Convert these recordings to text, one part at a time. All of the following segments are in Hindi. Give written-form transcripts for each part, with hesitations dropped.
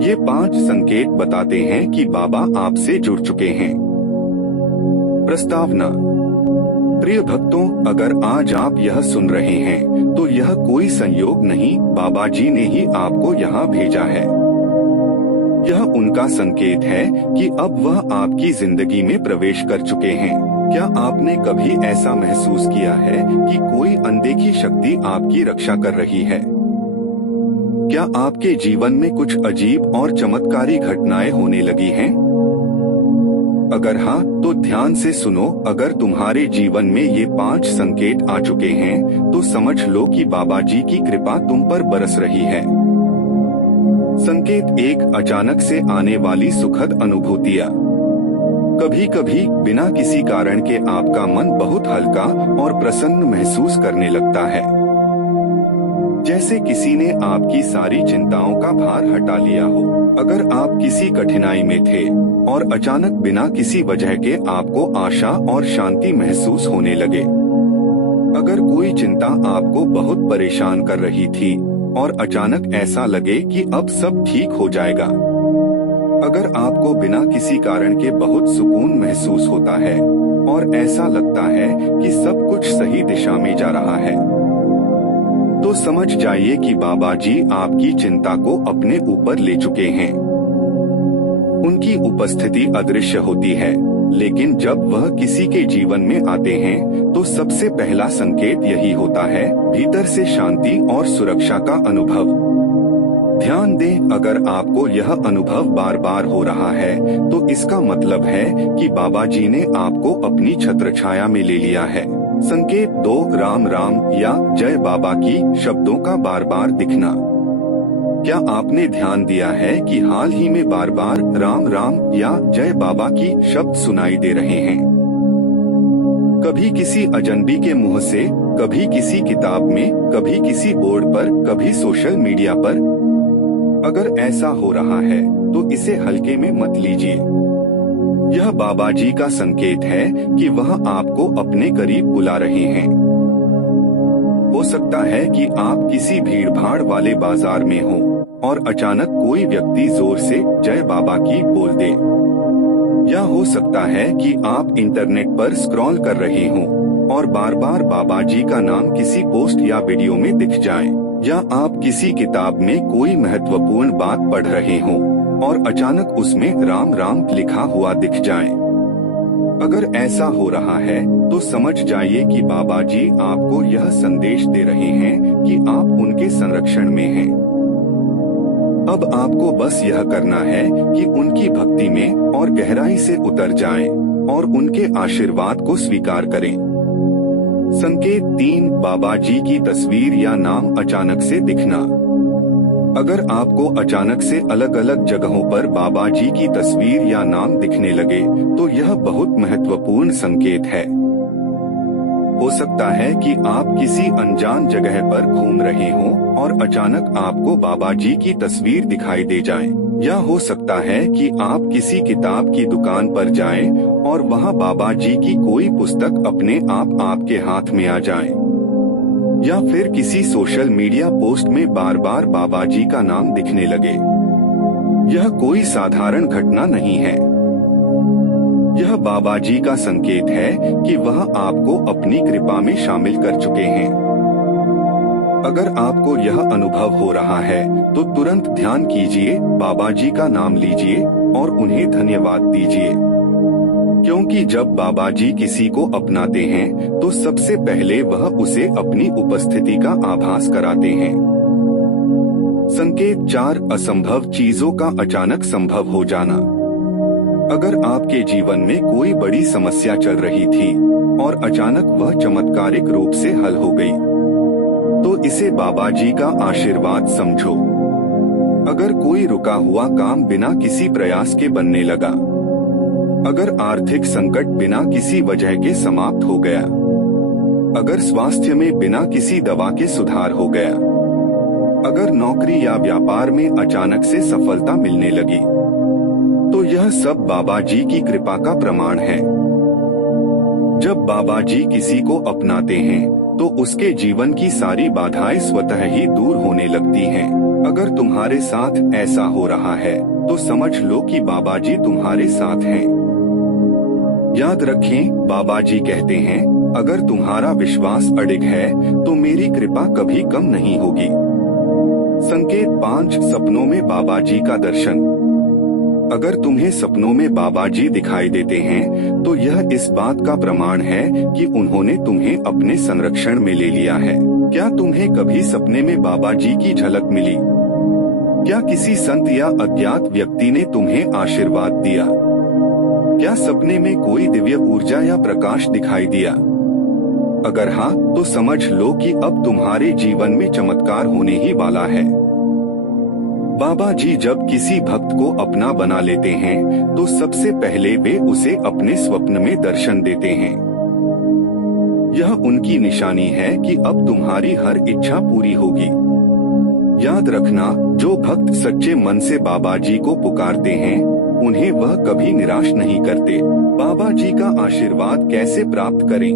ये 5 संकेत बताते हैं कि बाबा आपसे जुड़ चुके हैं। प्रस्तावना। प्रिय भक्तों, अगर आज आप यह सुन रहे हैं तो यह कोई संयोग नहीं, बाबा जी ने ही आपको यहाँ भेजा है। यह उनका संकेत है कि अब वह आपकी जिंदगी में प्रवेश कर चुके हैं। क्या आपने कभी ऐसा महसूस किया है कि कोई अनदेखी शक्ति आपकी रक्षा कर रही है? क्या आपके जीवन में कुछ अजीब और चमत्कारी घटनाएं होने लगी हैं? अगर हाँ, तो ध्यान से सुनो। अगर तुम्हारे जीवन में ये 5 संकेत आ चुके हैं तो समझ लो कि बाबा जी की कृपा तुम पर बरस रही है। संकेत 1, अचानक से आने वाली सुखद अनुभूतियाँ। कभी कभी बिना किसी कारण के आपका मन बहुत हल्का और प्रसन्न महसूस करने लगता है, जैसे किसी ने आपकी सारी चिंताओं का भार हटा लिया हो। अगर आप किसी कठिनाई में थे और अचानक बिना किसी वजह के आपको आशा और शांति महसूस होने लगे। अगर कोई चिंता आपको बहुत परेशान कर रही थी और अचानक ऐसा लगे कि अब सब ठीक हो जाएगा। अगर आपको बिना किसी कारण के बहुत सुकून महसूस होता है और ऐसा लगता है कि सब कुछ सही दिशा में जा रहा है, तो समझ जाइए कि बाबा जी आपकी चिंता को अपने ऊपर ले चुके हैं। उनकी उपस्थिति अदृश्य होती है, लेकिन जब वह किसी के जीवन में आते हैं तो सबसे पहला संकेत यही होता है, भीतर से शांति और सुरक्षा का अनुभव। ध्यान दें, अगर आपको यह अनुभव बार बार हो रहा है तो इसका मतलब है कि बाबा जी ने आपको अपनी छत्रछाया में ले लिया है। संकेत 2, राम राम या जय बाबा की शब्दों का बार बार दिखना। क्या आपने ध्यान दिया है कि हाल ही में बार बार राम राम या जय बाबा की शब्द सुनाई दे रहे हैं? कभी किसी अजनबी के मुंह से, कभी किसी किताब में, कभी किसी बोर्ड पर, कभी सोशल मीडिया पर। अगर ऐसा हो रहा है तो इसे हल्के में मत लीजिए। यह बाबा जी का संकेत है कि वह आपको अपने करीब बुला रहे हैं। हो सकता है कि आप किसी भीड़-भाड़ वाले बाजार में हो और अचानक कोई व्यक्ति जोर से जय बाबा की बोल दे। या हो सकता है कि आप इंटरनेट पर स्क्रॉल कर रहे हों और बार बार बाबा जी का नाम किसी पोस्ट या वीडियो में दिख जाए। या आप किसी किताब में कोई महत्वपूर्ण बात पढ़ रहे हों और अचानक उसमें राम राम लिखा हुआ दिख जाए। अगर ऐसा हो रहा है तो समझ जाइए कि बाबा जी आपको यह संदेश दे रहे हैं कि आप उनके संरक्षण में हैं। अब आपको बस यह करना है कि उनकी भक्ति में और गहराई से उतर जाएं और उनके आशीर्वाद को स्वीकार करें। संकेत 3, बाबा जी की तस्वीर या नाम अचानक से दिखना। अगर आपको अचानक से अलग अलग जगहों पर बाबा जी की तस्वीर या नाम दिखने लगे तो यह बहुत महत्वपूर्ण संकेत है। हो सकता है कि आप किसी अनजान जगह पर घूम रहे हों और अचानक आपको बाबा जी की तस्वीर दिखाई दे जाए। या हो सकता है कि आप किसी किताब की दुकान पर जाएं और वहां बाबा जी की कोई पुस्तक अपने आप आपके हाथ में आ जाए। या फिर किसी सोशल मीडिया पोस्ट में बार बार बाबा जी का नाम दिखने लगे। यह कोई साधारण घटना नहीं है। यह बाबा जी का संकेत है कि वह आपको अपनी कृपा में शामिल कर चुके हैं। अगर आपको यह अनुभव हो रहा है तो तुरंत ध्यान कीजिए, बाबा जी का नाम लीजिए और उन्हें धन्यवाद दीजिए। क्योंकि जब बाबा जी किसी को अपनाते हैं तो सबसे पहले वह उसे अपनी उपस्थिति का आभास कराते हैं। संकेत 4, असंभव चीजों का अचानक संभव हो जाना। अगर आपके जीवन में कोई बड़ी समस्या चल रही थी और अचानक वह चमत्कारिक रूप से हल हो गई, तो इसे बाबा जी का आशीर्वाद समझो। अगर कोई रुका हुआ काम बिना किसी प्रयास के बनने लगा, अगर आर्थिक संकट बिना किसी वजह के समाप्त हो गया, अगर स्वास्थ्य में बिना किसी दवा के सुधार हो गया, अगर नौकरी या व्यापार में अचानक से सफलता मिलने लगी, तो यह सब बाबा जी की कृपा का प्रमाण है। जब बाबा जी किसी को अपनाते हैं तो उसके जीवन की सारी बाधाएं स्वतः ही दूर होने लगती हैं। अगर तुम्हारे साथ ऐसा हो रहा है तो समझ लो कि बाबा जी तुम्हारे साथ हैं। याद रखें, बाबा जी कहते हैं, अगर तुम्हारा विश्वास अडिग है तो मेरी कृपा कभी कम नहीं होगी। संकेत 5 सपनों में बाबा जी का दर्शन। अगर तुम्हें सपनों में बाबा जी दिखाई देते हैं तो यह इस बात का प्रमाण है कि उन्होंने तुम्हें अपने संरक्षण में ले लिया है। क्या तुम्हें कभी सपने में बाबा जी की झलक मिली? क्या किसी संत या अज्ञात व्यक्ति ने तुम्हें आशीर्वाद दिया? क्या सपने में कोई दिव्य ऊर्जा या प्रकाश दिखाई दिया? अगर हाँ, तो समझ लो कि अब तुम्हारे जीवन में चमत्कार होने ही वाला है। बाबा जी जब किसी भक्त को अपना बना लेते हैं तो सबसे पहले वे उसे अपने स्वप्न में दर्शन देते हैं। यह उनकी निशानी है कि अब तुम्हारी हर इच्छा पूरी होगी। याद रखना, जो भक्त सच्चे मन से बाबा जी को पुकारते हैं उन्हें वह कभी निराश नहीं करते। बाबा जी का आशीर्वाद कैसे प्राप्त करें?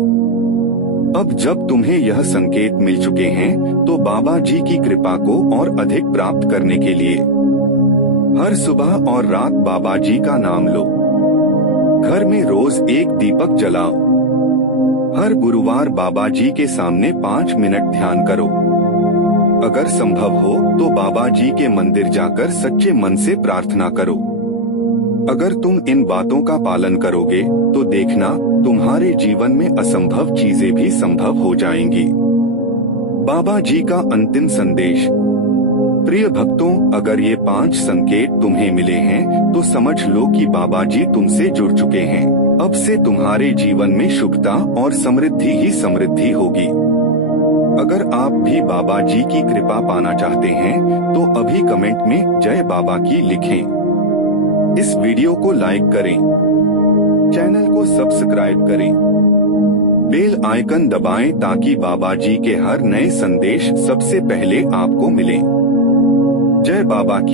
अब जब तुम्हें यह संकेत मिल चुके हैं तो बाबा जी की कृपा को और अधिक प्राप्त करने के लिए हर सुबह और रात बाबा जी का नाम लो। घर में रोज एक दीपक जलाओ। हर गुरुवार बाबा जी के सामने 5 मिनट ध्यान करो। अगर संभव हो तो बाबा जी के मंदिर जाकर सच्चे मन से प्रार्थना करो। अगर तुम इन बातों का पालन करोगे तो देखना, तुम्हारे जीवन में असंभव चीजें भी संभव हो जाएंगी। बाबा जी का अंतिम संदेश। प्रिय भक्तों, अगर ये 5 संकेत तुम्हें मिले हैं तो समझ लो कि बाबा जी तुमसे जुड़ चुके हैं। अब से तुम्हारे जीवन में शुभता और समृद्धि ही समृद्धि होगी। अगर आप भी बाबा जी की कृपा पाना चाहते हैं तो अभी कमेंट में जय बाबा की लिखें। इस वीडियो को लाइक करें, चैनल को सब्सक्राइब करें, बेल आइकन दबाएं ताकि बाबा जी के हर नए संदेश सबसे पहले आपको मिलें। जय बाबा की।